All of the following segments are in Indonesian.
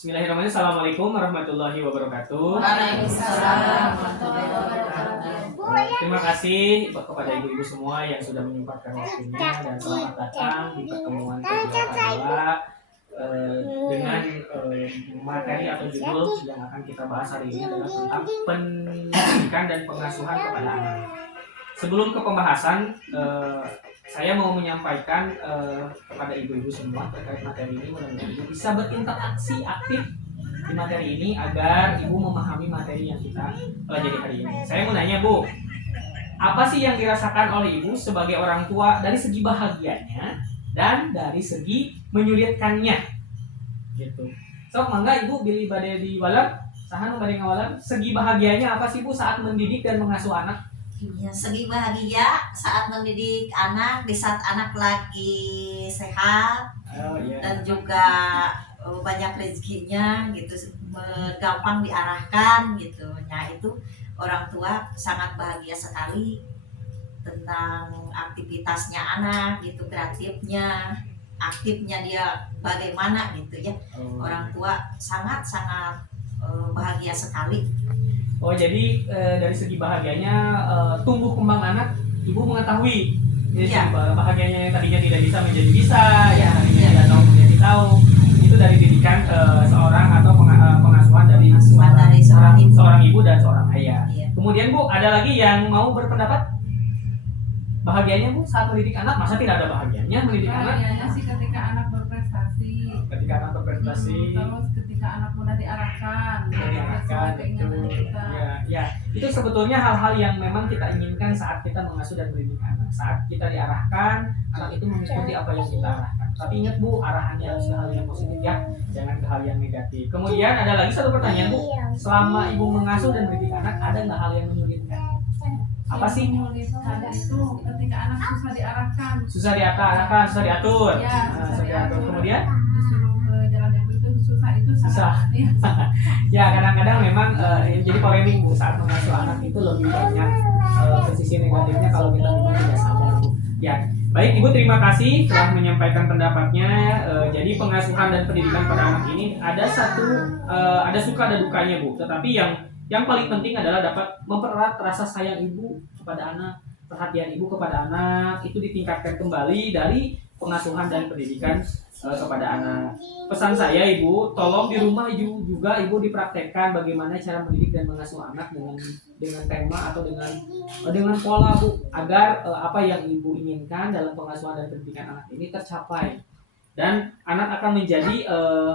Bismillahirrahmanirrahim. Assalamualaikum warahmatullahi wabarakatuh. Waalaikumsalam warahmatullahi wabarakatuh. Terima kasih kepada ibu-ibu semua yang sudah menyempatkan waktunya dan selamat datang di pertemuan kedua adalah dengan materi atau judul yang akan kita bahas hari ini adalah tentang pendidikan dan pengasuhan kepada anak. Sebelum ke pembahasan, saya mau menyampaikan kepada ibu-ibu semua terkait materi ini, mudah-mudahan ibu bisa berinteraksi aktif di materi ini agar ibu memahami materi yang kita pelajari hari ini. Saya mau nanya, Bu, apa sih yang dirasakan oleh ibu sebagai orang tua dari segi bahagianya dan dari segi menyulitkannya? Gitu. So, mangga ibu pilih badai di walam, sahan badai ngawalam. Segi bahagianya apa sih Bu saat mendidik dan mengasuh anak? Ya, segi bahagia saat mendidik anak di saat anak lagi sehat dan juga banyak rezekinya gitu, gampang diarahkan gitu. Nah, itu orang tua sangat bahagia sekali tentang aktivitasnya anak gitu, kreatifnya, aktifnya dia bagaimana gitu ya. Orang tua sangat-sangat bahagia sekali. Oh, jadi dari segi bahagianya tumbuh kembang anak, ibu mengetahui. Jadi ya. Bahagianya yang tadinya tidak bisa menjadi bisa, yang tadinya tidak tahu menjadi tahu. Itu dari didikan seorang atau pengasuhan dari seorang ibu dan seorang ayah. Ya. Kemudian Bu, ada lagi yang mau berpendapat? Bahagianya Bu saat mendidik anak, masa tidak ada bahagianya mendidik anak? Bahagianya sih ketika anak berprestasi. Ketika anak berprestasi. Terus ketika anak mudah diarahkan keinginan kita. Ya, itu sebetulnya hal-hal yang memang kita inginkan saat kita mengasuh dan mendidik anak. Saat kita diarahkan, anak itu mengikuti apa yang kita arahkan. Tapi ingat Bu, arahannya harus ke hal yang positif ya, jangan ke hal yang negatif. Kemudian ada lagi satu pertanyaan Bu, selama ibu mengasuh dan mendidik anak, ada nggak hal yang menyulitkan? Apa sih? Ada itu ketika anak susah diarahkan. Susah diarahkan, susah diatur. Ya, susah diatur. Kemudian disuruh ke jalan yang itu susah itu susah. Ya, kadang-kadang memang jadi polemik Bu saat mengasuh anak itu lebih banyak sisi negatifnya kalau kita memang tidak sadar Bu. Ya, baik Ibu, terima kasih telah menyampaikan pendapatnya. Jadi pengasuhan dan pendidikan pada anak ini ada ada suka ada dukanya Bu. Tetapi yang paling penting adalah dapat mempererat rasa sayang ibu kepada anak, perhatian ibu kepada anak itu ditingkatkan kembali dari pengasuhan dan pendidikan kepada anak. Pesan saya Ibu, tolong di rumah juga Ibu dipraktekkan bagaimana cara mendidik dan mengasuh anak dengan tema atau dengan pola Bu, agar apa yang Ibu inginkan dalam pengasuhan dan pendidikan anak ini tercapai. Dan anak akan menjadi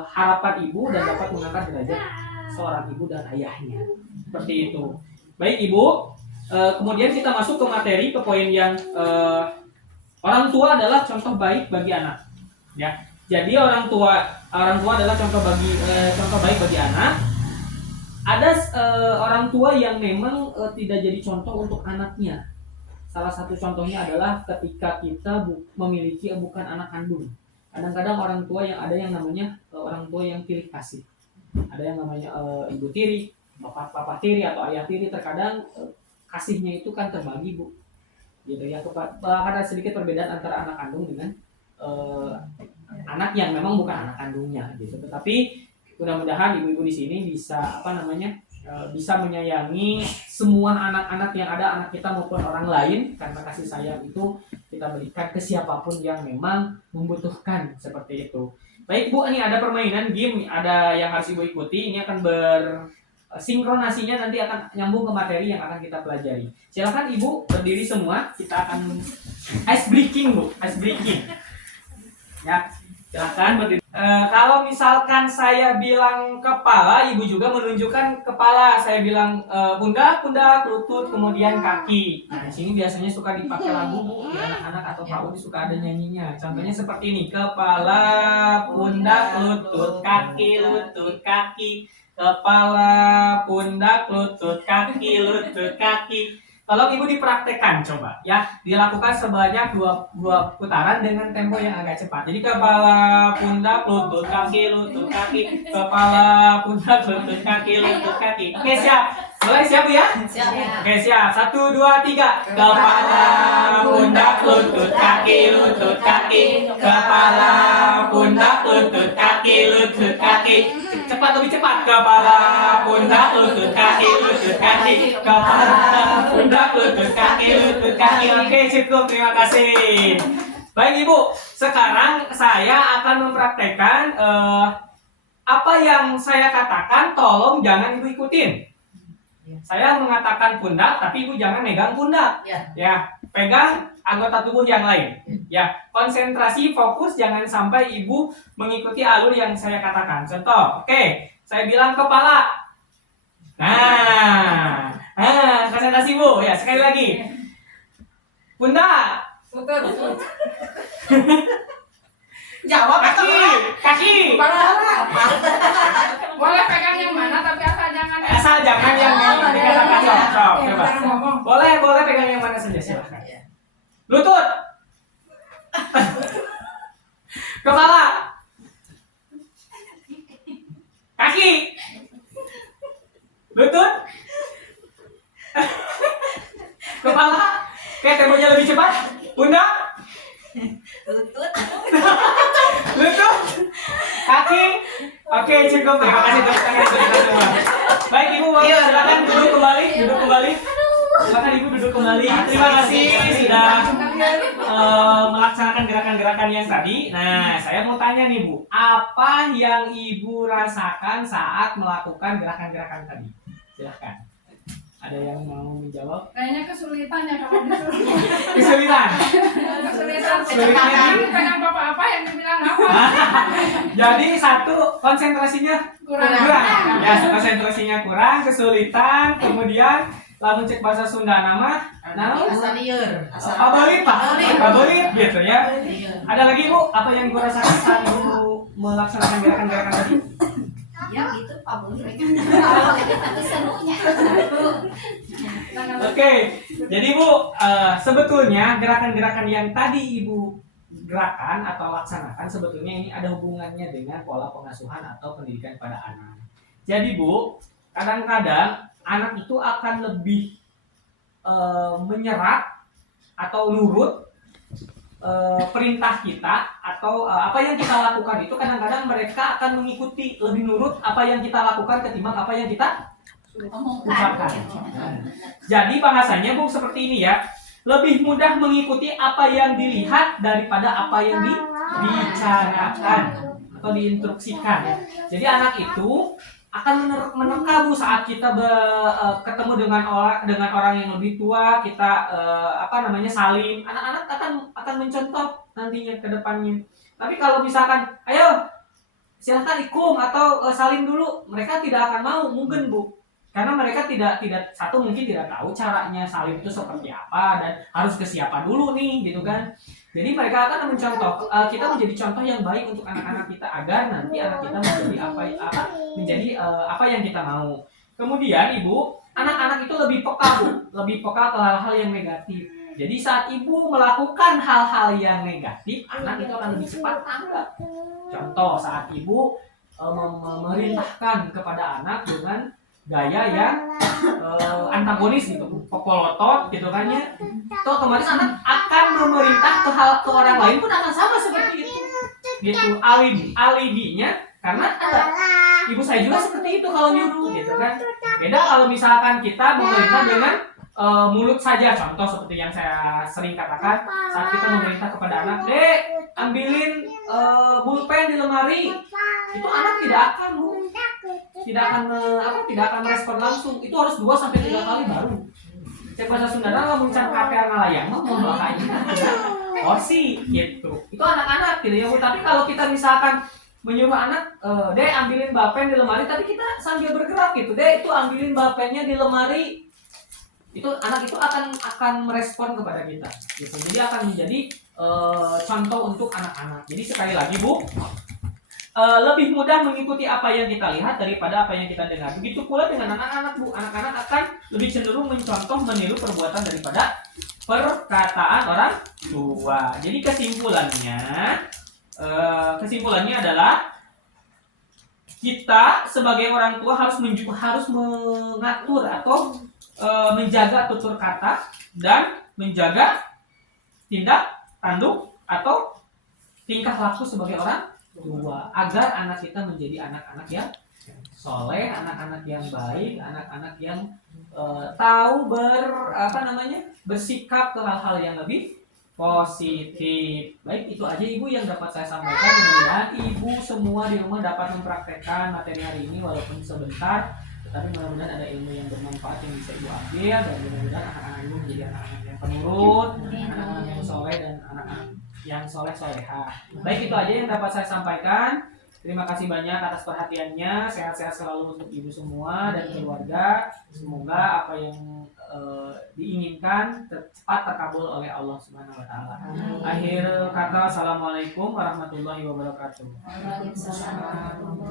harapan Ibu dan dapat mengangkat derajat seorang ibu dan ayahnya. Seperti itu. Baik Ibu, kemudian kita masuk ke materi, ke poin yang orang tua adalah contoh baik bagi anak. Ya, jadi orang tua adalah contoh baik bagi anak. Ada orang tua yang memang tidak jadi contoh untuk anaknya. Salah satu contohnya adalah ketika kita memiliki bukan anak kandung. Kadang-kadang orang tua yang ada yang namanya orang tua yang tiri kasih. Ada yang namanya ibu tiri, bapak tiri atau ayah tiri. Terkadang kasihnya itu kan terbagi Bu, gitu ya. Ada sedikit perbedaan antara anak kandung dengan anak yang memang bukan anak kandungnya, gitu. Tetapi mudah-mudahan ibu-ibu di sini bisa bisa menyayangi semua anak-anak yang ada, anak kita maupun orang lain, karena kasih sayang itu kita berikan ke siapapun yang memang membutuhkan, seperti itu. Baik Bu, ini ada permainan game, ada yang harus Ibu ikuti. Ini akan bersinkronasinya, nanti akan nyambung ke materi yang akan kita pelajari. Silakan Ibu berdiri semua, kita akan ice breaking Bu, ice breaking. Ya, silakan berdiri. Kalau misalkan saya bilang kepala, Ibu juga menunjukkan kepala. Saya bilang pundak, lutut, kemudian kaki. Nah, di sini biasanya suka dipakai lagu Bu, di anak-anak atau PAUD suka ada nyanyinya. Contohnya seperti ini: kepala, pundak, lutut, kaki, kepala, pundak, lutut, kaki. Tolong Ibu dipraktekkan coba ya, dilakukan sebanyak dua putaran dengan tempo yang agak cepat. Jadi kepala, pundak, lutut, kaki, kepala, pundak, lutut, kaki. Oke, siap. Mulai siap Bu ya? Siap. Oke siap. 1, 2, 3. Kepala, pundak, lutut, kaki, lutut, kaki. Kepala, pundak, lutut, kaki, lutut, kaki. Cepat, lebih cepat. Kepala, pundak, lutut, kaki, lutut, kaki. Kepala, pundak, lutut, kaki, lutut, kaki. Oke cukup. Terima kasih. Baik Ibu. Sekarang saya akan mempraktekkan apa yang saya katakan. Tolong jangan Ibu ikutin. Saya mengatakan pundak, tapi Ibu jangan megang pundak. Ya, pegang anggota tubuh yang lain. Ya, konsentrasi, fokus, jangan sampai Ibu mengikuti alur yang saya katakan. Contoh, oke, saya bilang kepala. Nah, konsentrasi Bu. Ya, sekali lagi. Pundak. Lutut. Jawab atau Kaki. Boleh pegang yang mana tapi asal jangan Jangan yang dikatakan sok. Coba. ngomong. Boleh pegang yang mana saja silakan. Lutut. Kepala. Kaki. Lutut. Kepala. Oke, temponya lebih cepat. Pundak. lutut. Lutut. Kaki. Oke, cukup. Terima kasih tepuk tangan untuk kita semua. Baik, Ibu, silakan duduk kembali. Silakan Ibu duduk kembali. Terima kasih sudah melaksanakan gerakan-gerakan yang tadi. Nah, saya mau tanya nih Bu, apa yang Ibu rasakan saat melakukan gerakan-gerakan tadi? Silakan. Ada yang mau menjawab? Kayaknya kesulitan ya kalau disuruh. Kesulitan. Kesulitan. Pegang apa yang dibilang apa? Jadi satu, konsentrasinya Kurang. Ya, konsentrasinya kurang, kesulitan, kemudian lamun cek bahasa Sunda nama pabelit gitu ya. Ada lagi Bu, apa yang Ibu rasakan saat Ibu melaksanakan gerakan-gerakan tadi? Ya gitu Pak Bu. Oke, jadi Bu, sebetulnya gerakan-gerakan yang tadi Ibu gerakan atau laksanakan sebetulnya ini ada hubungannya dengan pola pengasuhan atau pendidikan pada anak. Jadi Bu, kadang-kadang anak itu akan lebih menyerap atau nurut perintah kita atau apa yang kita lakukan itu kadang-kadang mereka akan mengikuti lebih nurut apa yang kita lakukan ketimbang apa yang kita ucapkan. Jadi bahasanya Bu seperti ini ya, lebih mudah mengikuti apa yang dilihat daripada apa yang dibicarakan atau diinstruksikan. Jadi anak itu akan menerka Bu saat kita ketemu dengan orang yang lebih tua, kita salim. Anak-anak akan mencontoh nantinya ke depannya. Tapi kalau misalkan ayo silahkan ikum atau salim dulu, mereka tidak akan mau mungkin Bu. Karena mereka tidak satu mungkin tidak tahu caranya salim itu seperti apa dan harus ke siapa dulu nih gitu kan. Jadi mereka akan mencontoh, kita menjadi contoh yang baik untuk anak-anak kita agar nanti anak kita menjadi apa yang kita mau. Kemudian Ibu, anak-anak itu lebih peka ke hal-hal yang negatif. Jadi saat Ibu melakukan hal-hal yang negatif, anak itu akan lebih cepat tanggap. Contoh saat Ibu memerintahkan kepada anak dengan gaya yang antagonis gitu, pokolotot gitu kan ya. Itu otomatis anak akan memerintah ke orang lain pun akan sama seperti itu. Gitu alibinya karena ibu saya juga seperti itu kalau nyuruh gitu kan. Beda kalau misalkan kita memerintah dengan mulut saja, contoh seperti yang saya sering katakan saat kita memerintah kepada anak, "Dek, ambilin pulpen di lemari." Itu anak tidak akan merespon langsung. Itu harus 2 sampai 3 kali baru. Cek bahasa Sunda lamun can kakean ngalayang mah mau makanya. Orsi gitu. Itu anak-anak gitu ya Bu. Tapi kalau kita misalkan menyuruh anak, "Dek, ambilin bapen di lemari," tapi kita sambil bergerak gitu. "Dek, itu ambilin bapennya di lemari." Itu anak itu akan merespon kepada kita gitu. Jadi akan menjadi contoh untuk anak-anak. Jadi sekali lagi Bu, lebih mudah mengikuti apa yang kita lihat daripada apa yang kita dengar. Begitu pula dengan anak-anak Bu, anak-anak akan lebih cenderung mencontoh, meniru perbuatan daripada perkataan orang tua. Jadi kesimpulannya adalah kita sebagai orang tua harus mengatur atau menjaga tutur kata dan menjaga tindak tanduk atau tingkah laku sebagai orang tua agar anak kita menjadi anak-anak yang soleh, anak-anak yang baik, anak-anak yang tahu bersikap ke hal-hal yang lebih positif. Baik, itu aja Ibu yang dapat saya sampaikan. Mudah-mudahan Ibu semua di rumah dapat mempraktekkan materi hari ini walaupun sebentar, tetapi mudah-mudahan ada ilmu yang bermanfaat yang bisa Ibu ambil, dan mudah-mudahan anak-anak Ibu menjadi anak-anak yang penurut, anak-anak yang soleh, dan anak-anak yang soleh-soleha. Baik, itu aja yang dapat saya sampaikan. Terima kasih banyak atas perhatiannya. Sehat-sehat selalu untuk Ibu semua dan keluarga. Semoga apa yang diinginkan cepat terkabul oleh Allah Subhanahu wa taala. Akhir kata, assalamualaikum warahmatullahi wabarakatuh. Waalaikumsalam.